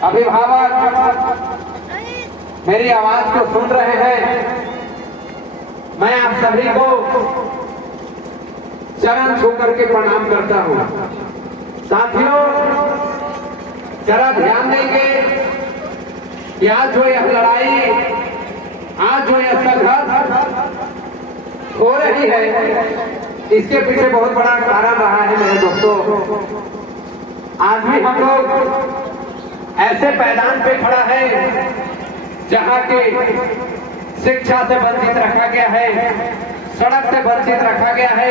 अभिभावक मेरी आवाज को सुन रहे हैं, मैं आप सभी को चरण छू करके प्रणाम करता हूं। साथियों, जरा ध्यान देंगे कि आज जो यह लड़ाई, आज जो यह संघर्ष हो रही है, इसके पीछे बहुत बड़ा कारण रहा है मेरे दोस्तों। आज भी हम लोग ऐसे मैदान पे खड़ा है जहां के शिक्षा से वंचित रखा गया है, सड़क से वंचित रखा गया है,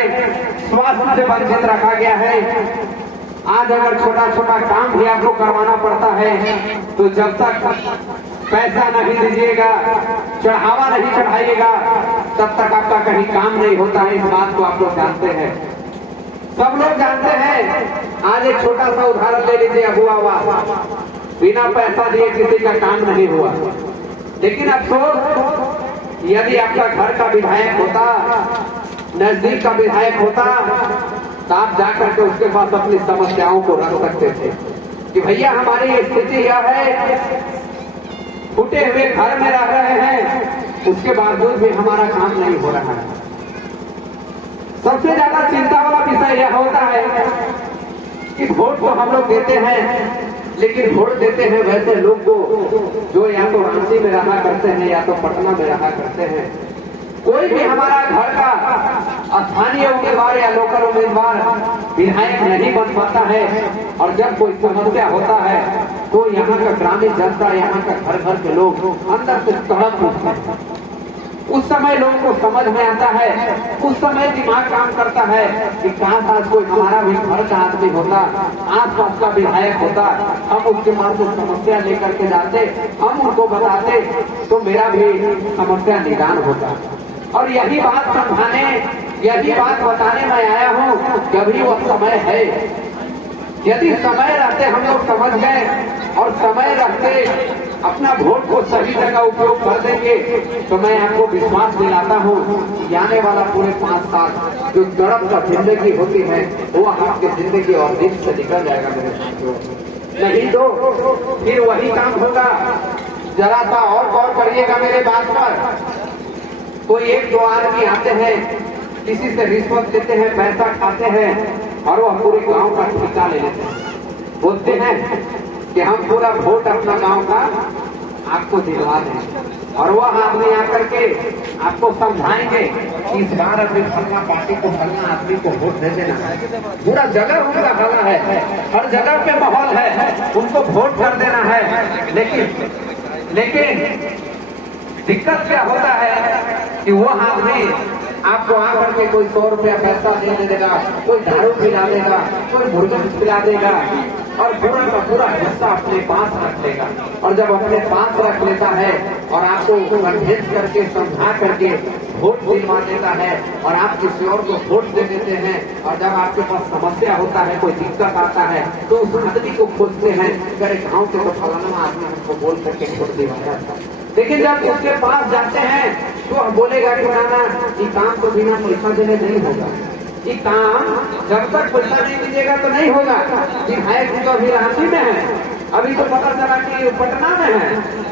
स्वास्थ्य से वंचित रखा गया है। आज अगर छोटा छोटा काम भी आपको करवाना पड़ता है तो जब तक पैसा नहीं दीजिएगा, चढ़ावा नहीं चढ़ाइएगा, तब तक आपका कहीं काम नहीं होता है। इस बात को आप लोग जानते हैं, सब लोग जानते हैं। आज एक छोटा सा उदाहरण ले लीजिए, अबुआवास बिना पैसा दिए किसी का काम नहीं हुआ। लेकिन अफसोस, यदि आपका घर का विधायक होता, नजदीक का विधायक होता, तो आप जाकर के उसके पास अपनी समस्याओं को रख सकते थे कि भैया हमारी स्थिति यह है, फूटे हुए घर में रह रहे हैं, उसके बावजूद भी हमारा काम नहीं हो रहा है। सबसे ज्यादा चिंता वाला विषय यह होता है कि वोट तो हम लोग देते हैं, लेकिन वोट देते हैं वैसे लोग को जो या तो रांची में रहा करते हैं या तो पटना में रहा करते हैं। कोई भी हमारा घर का स्थानीय उम्मीदवार या लोकल उम्मीदवार विधायक नहीं बन पाता है। और जब कोई समस्या होता है तो यहाँ का ग्रामीण जनता, यहाँ का घर घर के लोग अंदर से तड़प उठते हैं। उस समय लोगों को समझ में आता है, उस समय दिमाग काम करता है कि काश आज कोई हमारा भी घर का आदमी होता, आस पास का विधायक होता, हम उसके पास से समस्या लेकर के जाते, हम उनको बताते तो मेरा भी समस्या निदान होता। और यही बात समझाने, यही बात बताने मैं आया हूँ कि अभी वह समय है। यदि समय रहते हम लोग समझ गए और समय रहते अपना वोट को सही जगह उपयोग कर देंगे तो मैं आपको विश्वास दिलाता हूँ कि आने वाला पूरे 5 साल जो तड़प का जिंदगी होती है वो आपकी जिंदगी और दिन से निकल जाएगा मेरे साथियों। नहीं तो फिर वही काम होगा। जरा सा और गौर करिएगा मेरे बात पर। कोई एक दो आदमी आते हैं, किसी से रिश्वत लेते हैं, पैसा खाते हैं और वह पूरे गांव का ठेका ले लेते हैं। बोलते हैं कि हम पूरा वोट अपना गांव का आपको दिलवा दें। और वह आदमी आकर के आपको समझाएंगे कि इस बार अपनी फलना पार्टी को, फलना आदमी को वोट दे देना है। पूरा जगह उनका भला है, हर जगह पे माहौल है, उनको वोट कर देना है। लेकिन दिक्कत क्या होता है कि वो आदमी आपको आकर के कोई 100 रुपया पैसा दे देगा, कोई दारू पिला देगा, कोई भोजन पिला देगा और पूरा का पूरा हिस्सा अपने पास रख लेगा। और जब अपने पास रख लेता है और आपको कन्विंस करके, समझा करके वोट दिलवा देता है और आप किसी और को वोट दे देते हैं, और जब आपके पास समस्या होता है, कोई दिक्कत आता है तो उस आदमी को खोजते हैं, अरे गाँव के तो फलाना आदमी हमको बोल करके वोट दिलवाया था। लेकिन जब उसके पास जाते हैं तो वह बोलेगा कि नाना ये काम तो बिना पैसा देने नहीं होगा, ये काम जब तक पैसा नहीं दीजिएगा तो नहीं होगा। विधायक तो अभी रांची में है, अभी तो पता चला कि पटना में है,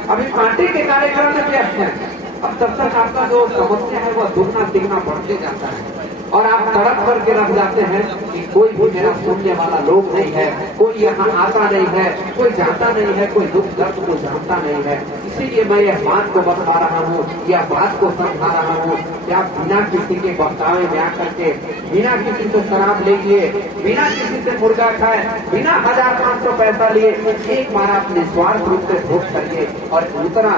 अभी पार्टी के कार्यक्रम में व्यस्त है। अब तब तक आपका जो समस्या है वह दुगना तिगना बढ़ते जाता है और आप तड़प करके रख जाते हैं कि कोई भी मेरा सुनने वाला लोग नहीं है, कोई यहाँ आता नहीं है, कोई जाता नहीं है, कोई दुख दर्द को जानता नहीं है। इसीलिए मैं यह बात को बता रहा हूँ, यह बात को समझा रहा हूँ कि आप बिना किसी के बहकावे में आकर के, बिना किसी से शराब लीजिए, बिना किसी से मुर्गा खाए, बिना 1500 पैसा लिए एक बार आप निस्वार्थ रूप से वोट करिए और उतना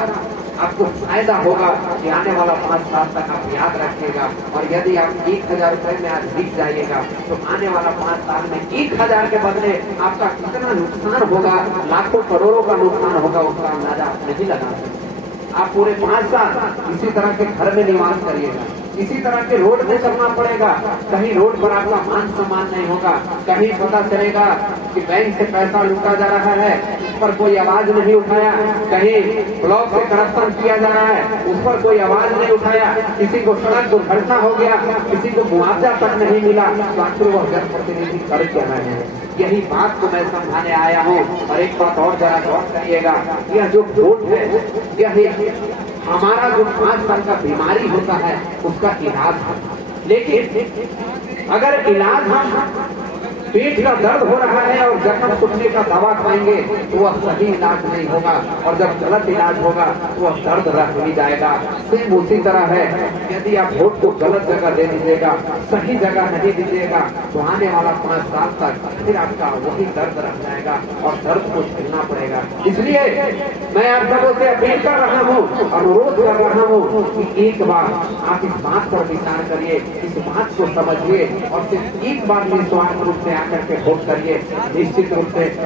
आपको फायदा होगा कि आने वाला 5 साल तक आप याद रखिएगा। और यदि आप 1000 रुपए में आज जीत जाइएगा तो आने वाला 5 साल में 1000 के बदले आपका कितना नुकसान होगा, लाखों करोड़ों का नुकसान होगा, उसका अंदाजा आप नहीं लगा सकते। आप पूरे 5 साल इसी तरह के घर में निवास करिएगा, इसी तरह के रोड में चलना पड़ेगा। कहीं रोड पर आपका मान सम्मान नहीं होगा, कहीं पता चलेगा कि बैंक से पैसा लूटा जा रहा है, पर कोई आवाज नहीं उठाया, कहीं ब्लॉक से करप्शन किया जा रहा है उस पर कोई आवाज नहीं उठाया, किसी को सड़क दुर्घटना हो गया, किसी को मुआवजा तक नहीं मिला, तो आखिर वह जनप्रतिनिधि कर क्या रहे हैं। यही बात को मैं समझाने आया हूँ। और एक बात और जरा गौर करिएगा, यह जो वोट है यह हमारा जो 5 साल का बीमारी होता है उसका इलाज है। लेकिन अगर इलाज हम पेट का दर्द हो रहा है और जख्म सुखने का दवा खाएंगे तो वह सही इलाज नहीं होगा, और जब गलत इलाज होगा तो वह दर्द रह नहीं जाएगा। सेम उसी तरह है, यदि आप वोट को गलत जगह दे दीजिएगा, सही जगह नहीं दीजिएगा, तो आने वाला 5 साल तक फिर आपका वही दर्द रह जाएगा और दर्द को झेलना पड़ेगा। इसलिए मैं आप सबों से अपील कर रहा हूँ, अनुरोध कर रहा हूँ कि एक बार आप इस बात पर विचार करिए, इस बात को समझिए और सिर्फ एक बार निस्वार्थ रूप से आकर के वोट करिए। निश्चित रूप से